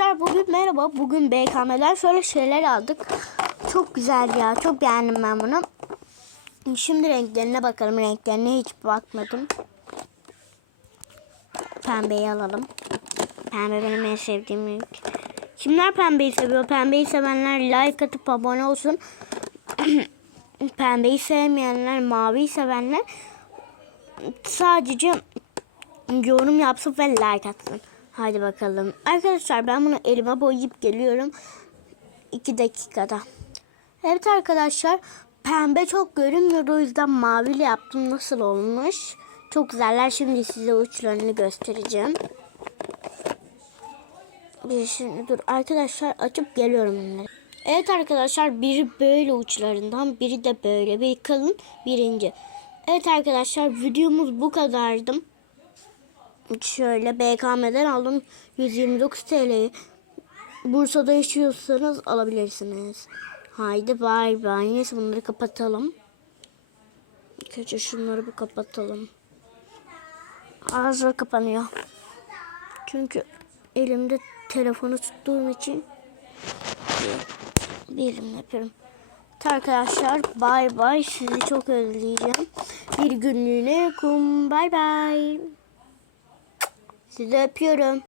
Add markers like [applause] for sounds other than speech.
Arkadaşlar bugün merhaba. Bugün BKM'den şöyle şeyler aldık. Çok güzel ya. Çok beğendim ben bunu. Şimdi renklerine bakalım. Renklerine hiç bakmadım. Pembeyi alalım. Pembe benim en sevdiğim renk. Kimler pembeyi seviyor? Pembeyi sevenler like atıp abone olsun. [clears throat] Pembeyi sevmeyenler, maviyi sevenler sadece yorum yapsın ve like atsın. Hadi bakalım. Arkadaşlar ben bunu elime boyayıp geliyorum. 2 dakikada. Evet arkadaşlar pembe çok görünmüyor o yüzden maviyle yaptım. Nasıl olmuş? Çok güzeller. Şimdi size uçlarını göstereceğim. Bir şimdi dur arkadaşlar açıp geliyorum onları. Evet arkadaşlar biri böyle uçlarından biri de böyle bir kalın birinci. Evet arkadaşlar videomuz bu kadardı. Şöyle BKM'den aldım 129 TL'yi. Bursa'da yaşıyorsanız alabilirsiniz. Haydi bay bay. Neyse bunları kapatalım. Kötü şunları bir kapatalım. Ağzı kapanıyor. Çünkü elimde telefonu tuttuğum için bir elimle yapıyorum. Arkadaşlar bay bay. Sizi çok özleyeceğim. Bir günlüğüne kum bay bay. Sizi öpüyorum.